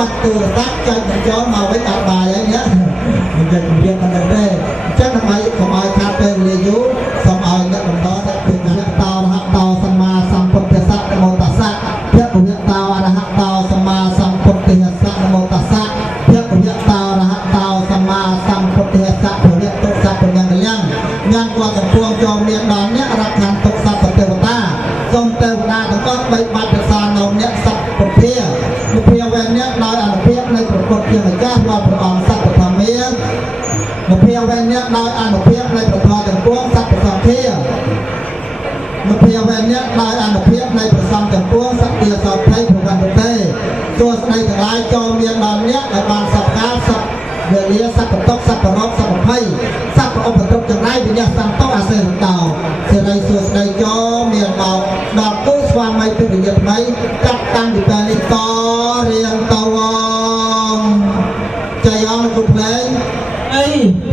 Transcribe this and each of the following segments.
bắt từ tác cho màu với cả bài ấy nhé mình dạy mình viên bằng đây chắc là mấy không ai khác tên lê dũ xong ai đã còn đó đã từ cái tao hạt tao sama samput desa mô tasa thiết của hiện tao là hạt tao sama samput desa mô tasa thiết của hiện tao là hạt tao sama samput desa của hiện tục sa của nhân qua tổng phương cho miền đón nhéรักงานตกสัตว์เทวดาทรงเทวดาทั้งก็ไปบัตรสานองเนี่ยสัตว์ปกเพียมุเพียเวนเนี่ยลอยอันเพียในปรากฏเพียงในแก้ว่าพระองค์สัตว์ธรรมเมียมุเพียเวนเนี่ยลอยอันเพียในปรากฏจังพวงสัตว์ธรรมเทียมุเพียเวนเนี่ยลอยอันเพียในปรากฏจังพวงสัตว์เตียสอบไทยผูกกันเตะตัวในทั้งหลายจอมเมียนดอนเนี่ยในบางสัปดาห์สัตว์เดือดเลี้ยสัตว์ตกสัตว์รบสัตว์ไทยสัตว์อบตกจังไรเป็นยาสังต้องอาศัยเต่าเสด็จสุดในจอเมียนเบาดอกกู้สวามไม่เป็นเหยียดไหมจับตั้งอยู่แต่ในตอเรียงตะวันใจยอมกุเพลงไอ้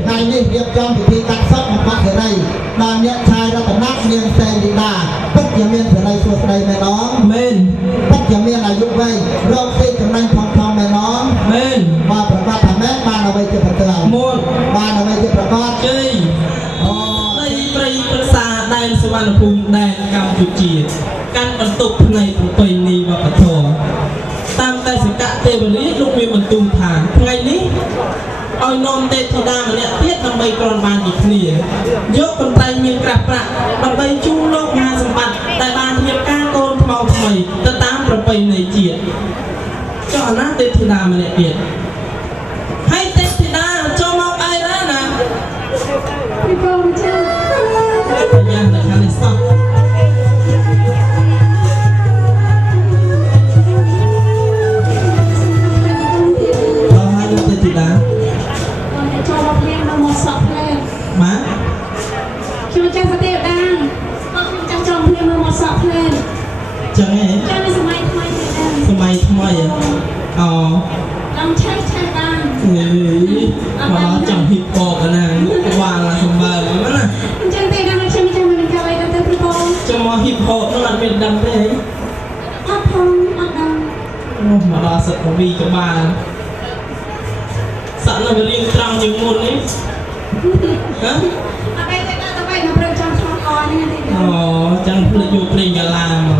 ใครนี่เรียบจอมพิธีการซักมาพักเสด็จนางเนี่ยชายรัตนักเนียงเซนดิดาปัจเจเมียนเสด็จสุดในแม่น้องเมนปัจเจเมียนอายุไว้เราเสียจำนวนทองแม่น้องเมนมาประกาศทำแม่มาเอาไว้เจ็บประเตือนมูลมาเอาไว้เจ็บประกาศจีในปริปราแดนสวรรณภูมิแดนกัมพูชีการบรรทุกในประเพณีวัฒนธรรมตามแต่สังกัดเทวนิลูกมีบรรทุกฐานไงนี้เอานมเตธิดามาเนี่ยเทียบทำใบกรอนบานอีกเนียยกคนไทยมีกระปะบรรใบจูโลกงานสมบัติแต่บานเทียบก้าโกนเมาทำไมแต่ตามประเพณีเจียดเจ้าหน้าเตธิดามาเนี่ยเปลี่ยนให้เตธิดาเจ้ามาไปแล้วนะพี่โกงเจ้ายังแต่การสอบเราให้เตธิดาชอบเพลงมาหมดสอบเลยมาคิวจังสเตียดังก็คิวจังจอมเพลงมาหมดสอบเลยจังไงจังในสมัยทำไมอ๋อลองใช้ดังมาจังฮิปฮอปกันนะวางละสมบัติมันน่ะจังเตะดังใช่ไหมจังมันเป็นอะไรดังเตะฮิปฮอปจะมาฮิปฮอปนั่นเป็นดังเตะอัพพงอัพดังมาลาสัตว์บีกับบ้านสัตว์เราเลี้ยงตรังอย่างมุนนี่ฮะอะไรเตะดังทำไมมาเปลี่ยนจังทองอ่อนนี่ไงอ๋อจังเพลย์อยู่เพลย์กาลามา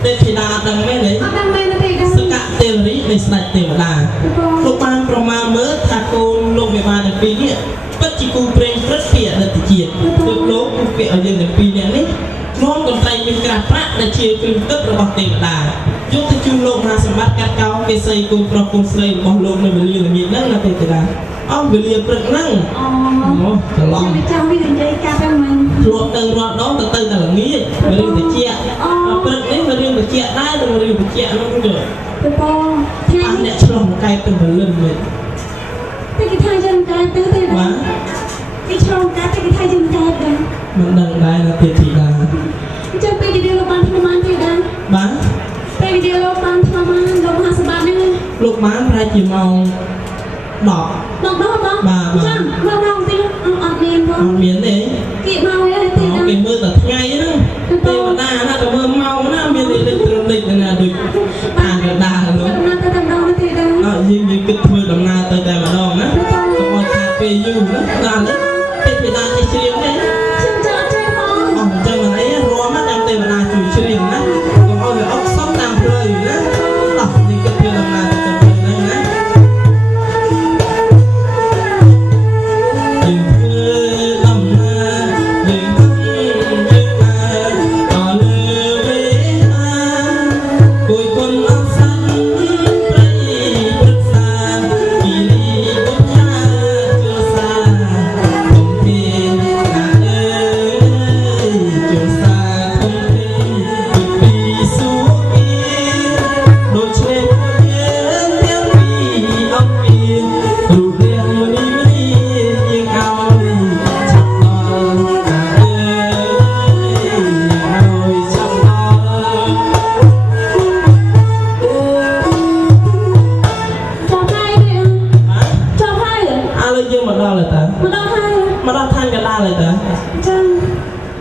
เตะธิดาดังไม่เลยสกัดเตวริในสไตล์เทวดาลูกบ้านประมาณเมื่อถ้าโกนลงไปมาในปีนี้ปัจจุบันเปลี่ยนพระเปียในติเกียรติตัวโลกเปลี่ยนอย่างในปีนี้นี่น้องคนไทยเป็นกระพระในเชียร์ฟิล์มตึ๊บระบบเทวดายกตะจูโลกมาสมบัติการเก่าเกษยกุลประกุลเสยบอลโลกในเวลีละมีนั่งในเทวดาอ้อมเวลีเปรึกนั่งจะลองเจ้าไม่ถึงใจการเป็นมันรวมตึงรวมน้องตึงแต่หลังนี้เวลีติเกียรติเปรึกนี่เวลีติเกียรติได้แต่เวลีติเกียรติมันก็เดือดอันเนี่ยฉลองไกลเป็นเหมือนเรื่องเลยแต่กิจไทยจังไกลตื้อเลยนะไอฉลองไกลแต่กิจไทยจังไกลเลยมันดังได้นะเทธีดาจะไปกิจเดียวโลกมันทรมานเทดาบ้าไปกิจเดียวโลกมันทรมานโลกมหาสมบัตินี่โลกมันพระจิมองดอกบ้าจังเราตีเอาออกเมียนเอาเมียนเองกิจเมาเลยเทดากิจมือแต่ไงนะเทวดาถ้าแต่มือเมานะเมียนเล่นตรลิกนะดึกทางกระดาษเลยยิงกึศมือดำนาแต่มาดองนะต้องเอาคาเฟ่ยูนะนานเลยเป็นไปนานจะเชียงเลยฉันจะใจพออ๋อจังหวะนี้รัวมาดังเตมานาจู่เชียงนะต้องเอาแบบออกซ้อมตามเลยนะหลับยิงกึศมือดำนาแต่เลยนะยิงมือดำนายิงยิงมาต่อเลยคุยคนเอาสั้น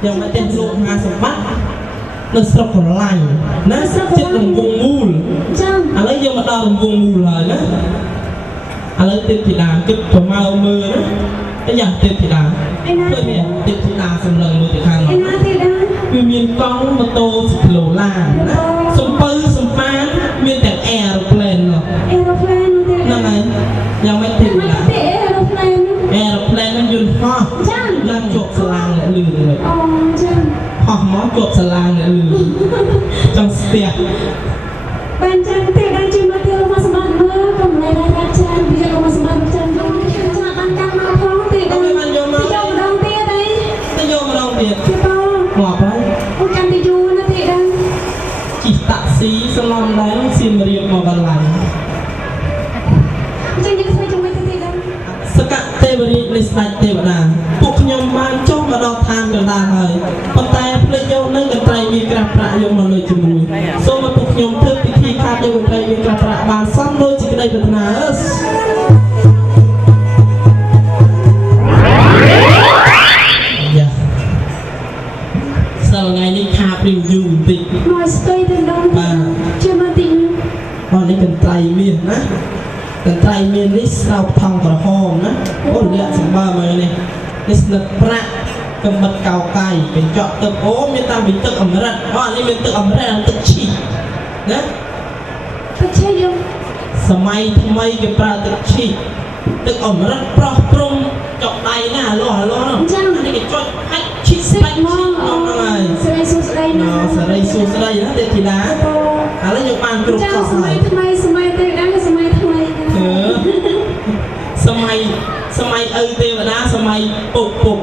ยังไม่เป็นลูกงานสมบัตินั่นสระของลายนั่นจิตลงวงมูลอะไรยังมาดอ ដល់រង្វង់មូលហើយណាឥឡូវទេពធីតាគិតប្រមាណមើលណាតែយ៉ាងទេពធីតាឃើញមានទេពធីតាសម្លឹងមើលទៅខាងនោះវាមានកង់ម៉ូតូសិក្លូឡាណាសំពៅសំប៉ានមានតែអេរ៉ូផ្លែននោះហ្នឹងហើយយ៉ាងម៉េចទេពធីតាអេរ៉ូផ្លែននឹងយន្តហោះឡើងជាប់សាឡាងអ្នកលឺហ្នឹងអូចាហោះមកជាប់សាឡាងអ្នកលឺចង់ស្ទះបានចាំទេបានជួយមកទៀតមកសម្បត្តិមើលកុំលែងរកចានវាមកសម្បត្តិចានយកចានបានកាត់មកផងទេបានយកម្ដងទៀតទេទៅយកម្ដងទៀតទេបងងាប់ហើយអូកាន់តែយូរណាស់ទេដឹងជិះតាក់ស៊ីស្លំដែរសៀមរាបមកកន្លែងចឹងយើងធ្វើជាមួយទេដឹងសកទេវរាជនៃស្ដេចទេវតាពួកខ្ញុំបានចុះមកដល់ឋានកណ្ដាលហើយប៉ុន្តែភ្លេចយកនឹងកន្ត្រៃមានក្រាស់ប្រាក់យកមកលើជាមួយសូមឲ្យពួកខ្ញុំធ្វើពិធីខាតយកកន្ត្រៃមានក្រាស់ប្រាក់បានសមដោយសេចក្តីប្រាថ្នាយ៉ាសិលថ្ងៃនេះខាតរៀងយូរបន្តិចមកស្ទើរទៅដល់បាទជួយមកទីនេះបងនេះកន្ត្រៃមានណាកន្ត្រៃមាននេះស្រោបថងក្រហមណាអូលាក់សម្បើមើលនេះនេះស្និតប្រាក់កំបិតកៅកៃកញ្ចក់ទឹកអូមានតាំងពីទឹកអមរិតអូនេះមានទឹកអមរិតទឹកឈីណាទឹកឈីយកសម័យថ្មីគេប្រើទឹកឈីទឹកអមរិតប្រោះព្រំចុកដៃណាលោះនោះចាំនេះគេចុចហាច់ឈីស្បាច់មកហ្នឹងហើយសេរីសួស្ដីណាសេរីសួស្ដីណាទេធីតាឥឡូវយើងបានគ្រប់សោះហើយសម័យថ្មីទេដែរសម័យថ្មីសម័យឪទេវតាសម័យពុក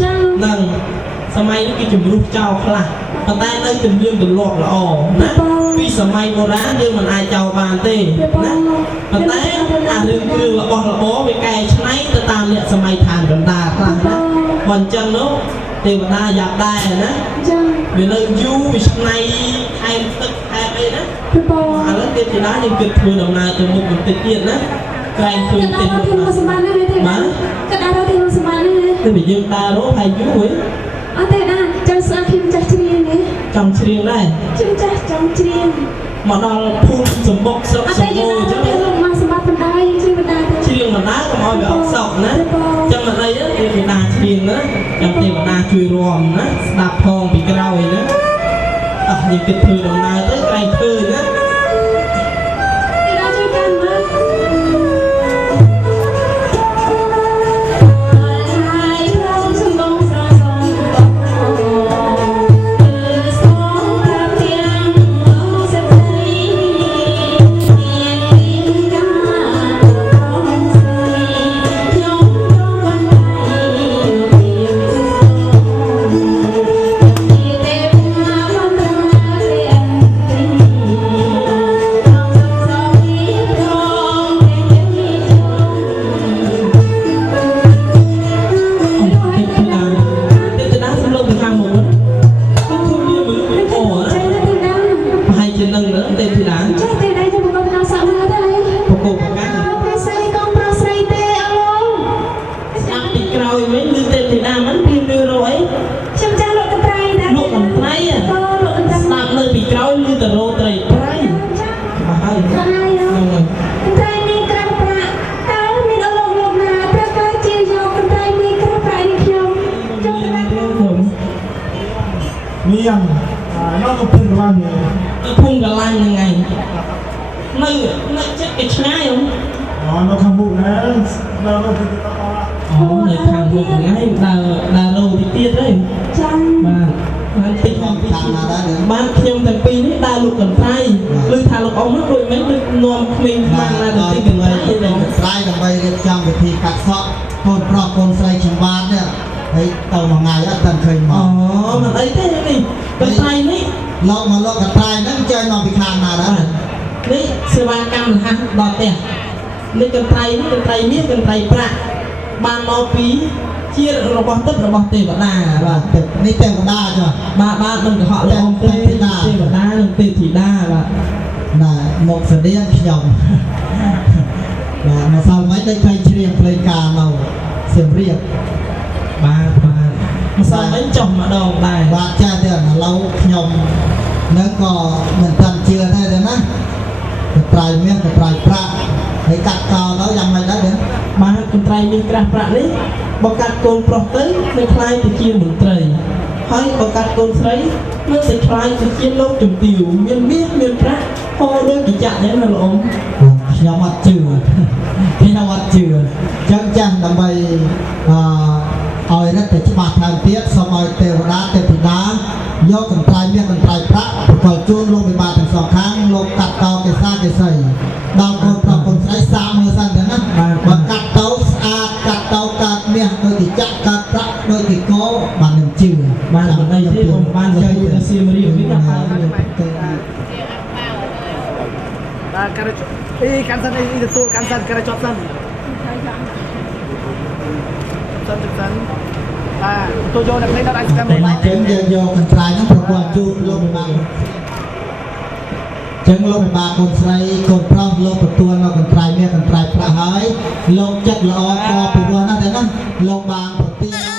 ចាហ្នឹងសម័យនេះគេជំរុះចោលខ្លះប៉ុន្តែនៅជំនឿទម្លាប់ល្អណាពីសម័យបុរាណយើងមិនអាចចោលបានទេណាប៉ុន្តែអារឿងគ្រឿងរបស់របរវាកែច្នៃទៅតាមអ្នកសម័យឋានកណ្ដាលខ្លះណាបើអញ្ចឹងនោះទេវតាយ៉ាប់ដែរណាចាវានៅយូរវាឆ្នៃថែមទឹកថែមអីណាឥឡូវទេវតាយើងគិតធ្វើដំណើរទៅមុខបន្តិចទៀតណាក្រែងឃើញទេវតាសម្បត្តិនេះទេបាទក៏ដើរទៅសម្បត្តិនេះគឺវាយើងដើររហូតហើយយូរហ៎អត់ទេណាចង់ស្អាតខ្ញុំចាស់ច្រៀងនេះចង់ច្រៀងដែរខ្ញុំចាស់ចង់ច្រៀងមកដល់ភូមិសំបុកស្រុកសំបូរអញ្ចឹងមកសម្បត្តិបណ្ដាច្រៀងបណ្ដាច្រៀងបណ្ដាកុំឲ្យវាអត់សក់ណាអញ្ចឹងអត់អីទេទេវតាច្រៀងណាចាំទេវតាជួយរាំណាស្ដាប់ផងពីក្រោយណាអស់យើងគិតធ្វើដំណើរទៅក្រែងឃើញណាមាននៅភូមិកន្លែងភូមិកន្លែងហ្នឹងឯងនៅចិត្តគេឆ្ងាយនៅខាងមុខណានៅនៅខាងមុខហ្នឹងឯងដើរលោទីទៀតទេចាំបានតិចខាងណាដែរបានខ្ញុំទាំងពីរនេះដើរលុកកន្ត្រៃឬថាលោកអ៊ំនោះដូចមិនដូចនាំក្មេងខ្លាំងណាស់ទៅទីកន្លែងទេត្រៃដើម្បីរៀបចំពិធីកាត់សក់កូនប្រុសកូនស្រីចំបាននេះហើយទៅមួយថ្ងៃអត់តាន់ឃើញមកមិនអីទេនេះកន្ត្រៃនេះលោកមកលោកកន្ត្រៃហ្នឹងចេញមកពីខាងណាដែរនេះសេវាកម្មរហ័សដល់ផ្ទះនេះកន្ត្រៃមានកន្ត្រៃប្រាក់បានមកពីជារបស់ទឹករបស់ទេវតាបាទនេះទេវតាចុះបាទនឹងកុហកលោកទេវតានិងទេធីតាបាទណាមកស្តៀងខ្ញុំបាទមកសល់មិនដូចឃើញច្រៀងភ្លេងការនៅសៀមរាបបាទម្សិលមិញចុះម្ដងដែរបាទចាទេឥឡូវខ្ញុំនឹងក៏មិនតាន់ជឿដែរទេណាត្រ ត្រៃមានកន្ត្រៃប្រាក់ហើយកាត់កោទៅយ៉ាងម៉េចដែរបានកន្ត្រៃមានក្រាស់ប្រាក់នេះបើកាត់កូនប្រុសទៅនឹងខ្លាយទៅជាមន្ត្រីហើយបើកាត់កូនស្រីនឹងទៅខ្លាយទៅជាលោកជំទាវមានមាសមានប្រាក់ហូរដូចកញ្ចាក់ដែរណាលោកអ៊ំខ្ញុំអត់ជឿខ្ញុំអត់ជឿចឹងចាស់ដើម្បីឲ្យរឹតតែច្បាស់ថែមទៀតសូមឲ្យទេវតាទេពធីតាយកកន្ត្រៃមានកន្ត្រៃប្រាក់ប្រកល់ជូនលោកវិបាកទាំងសងខាងលោកកាត់តោកេសាកេសីដល់កូនប្រុសកូនស្រីសាកមើលសិនទៅណាបើកាត់តោស្អាតកាត់តោកាត់មាសដូចជាចាក់កាត់ប្រាក់ដូចជាកោបាននឹងជឿបានមិនអីទេខ្ញុំបានជឿទៅសៀមរាបវិញណាបាទការកាន់សិនទទួលកាន់សិនការចប់សិនទទួលយកនៅផ្នែកដល់អាចស្គាល់មកចឹងយើងយកកន្ត្រៃហ្នឹងប្រព័ន្ធជូនលោកវិបាកចឹងលោកវិបាកកូនស្រីកូនប្រុសលោកទទួលនៅកន្ត្រៃមានកន្ត្រៃប្រាក់ហើយលោកចិត្តល្អក៏ពីរោះណាស់ដែរណាលោកបានប្រទាន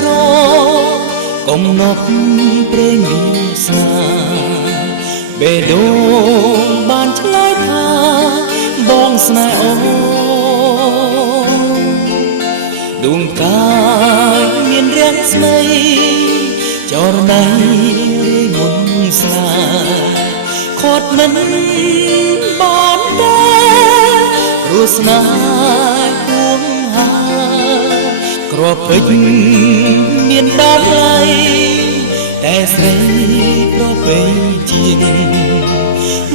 ក្រកុំនប់ព្រេងមានស្នាបេះដូងបានឆ្លើយថាបងស្នេហ៍អូដួងកាយមានរាំងស្មីចរណៃរីមុនស្លាខាត់មិនបានដែរព្រោះស្នេហ៍ពួងហាគ្រាប់ពេជ្រមានដល់ឡៃតែស្រីប្រពៃជាង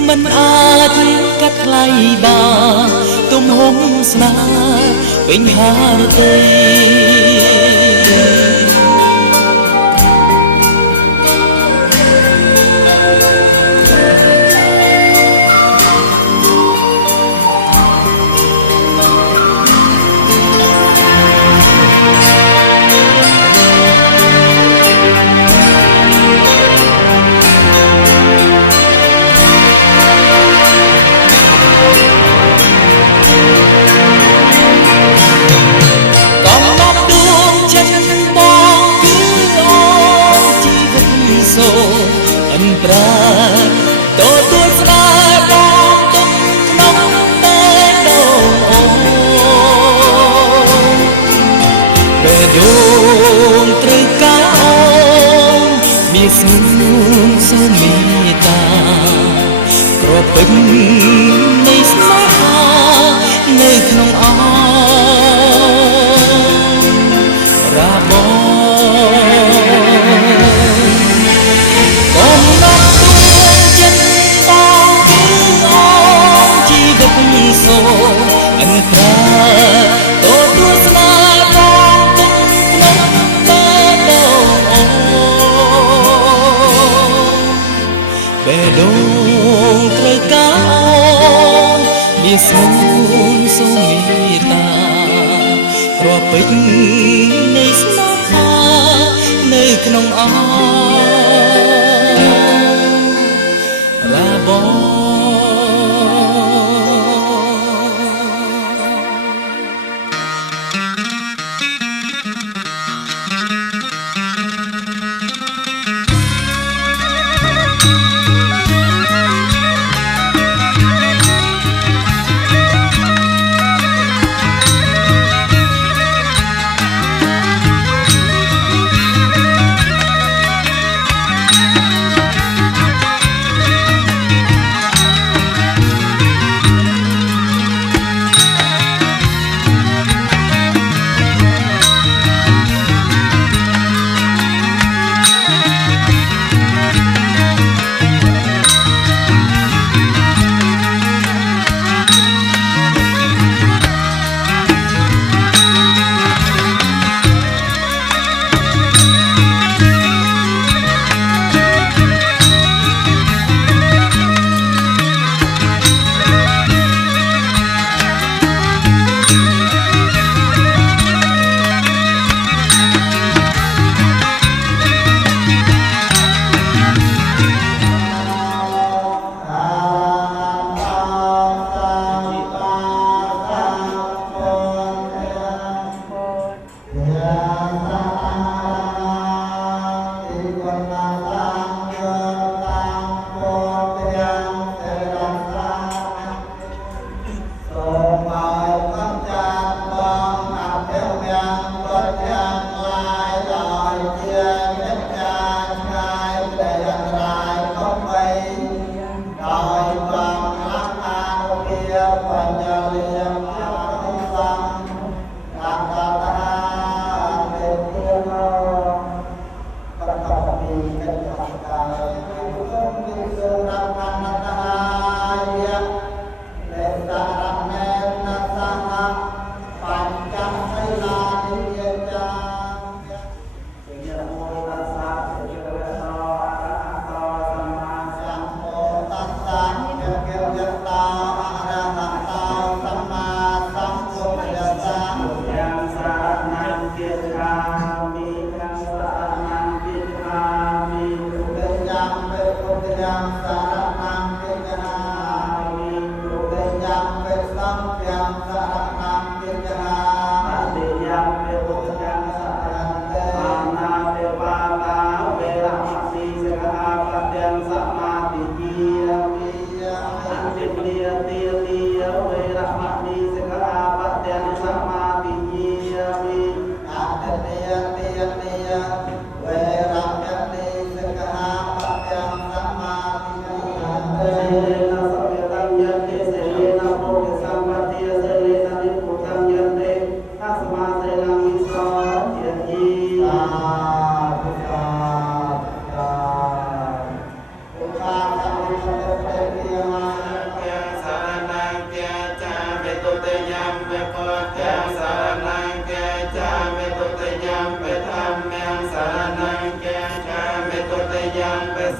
មិនអាចកាត់ថ្លៃបានទំហំស្នេហ៍ពេញហារទេអិនប្រាទទួលស្នេហ៍បងទុកក្នុងបេះដូងអូបេះដូងត្រូវការអូមានស្នូលសូមមេត្តាគ្រាប់ពេជ្រនៃស្នេហានៅក្នុងអរាបងសូអិនប្រាទទួលស្នេហ៍បងទុកក្នុងបេះដូងអូបេះដូងត្រូវការមានស្នូលសូមមេត្តាគ្រាប់ពេជ្រនៃស្នេហានៅក្នុងអរាបង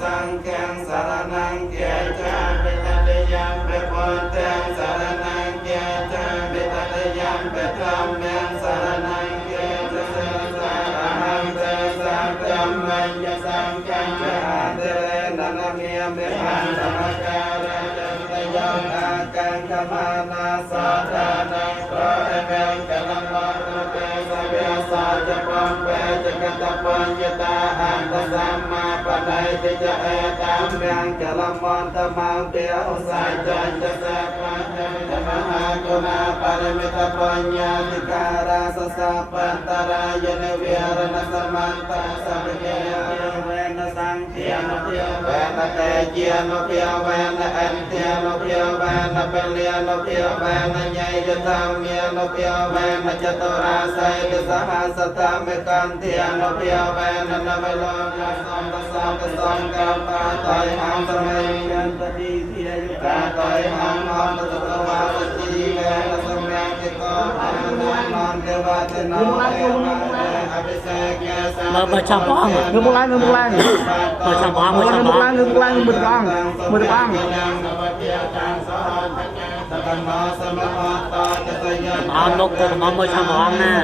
สังฆังสารนังเกียรติปิตติยามปิพุทธังสารนังเกียรติปิตติยามปิธัมมังสารนังเกียรติสารหังเตสังธัมมัญญสังฆังอาเตเรนันเมียมิหังธรรมการะจันตยองอากังขมานาสัทธานังโปรเอเมงกัลมังเตสเวสัจปัมเปจกตปัญญตาอันตสัมมาปะไนติจะเอตัมยังกัลมันตมังเตียวสัจจันจะสัพพัญญมหากุณาปริมิตปัญญาธิการาสสะปันตรายเนวิหารณสมันตาสัพเพเวนะสังเทียนเทียเวนะเตเจียนเทียเวนะอันเทียนเทียเวนะเปเลียนเทียเวนะใหญ่จะทำเมียนเทียเวนะจตุราสัยสหัสตาเมกันเทียนเทียเวนะนเวโลนะสัมปสัมปสังกัปปะไตหังสมัยยันตติเทียยุตาไตหังอันตตวาสจีเวนะสมัยจิตโตอานันเทวะเทนะเอวะอภิเษกสัม Mở chạm bóng, ngư bóng lan, mở chạm bóng, ngư bóng lan, mở bóng. Nó cũng có mở chạm bóng nè.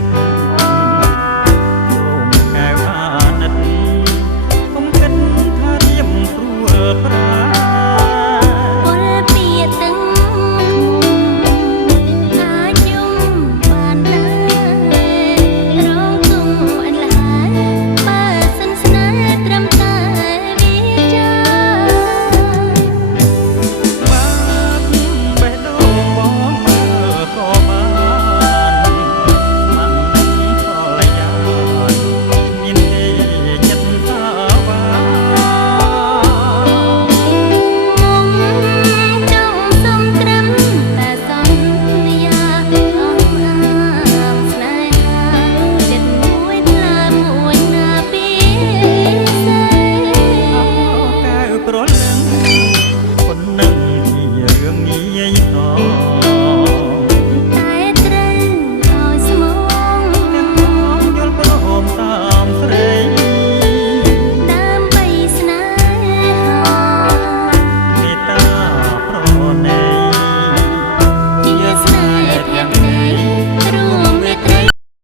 ចិត្ត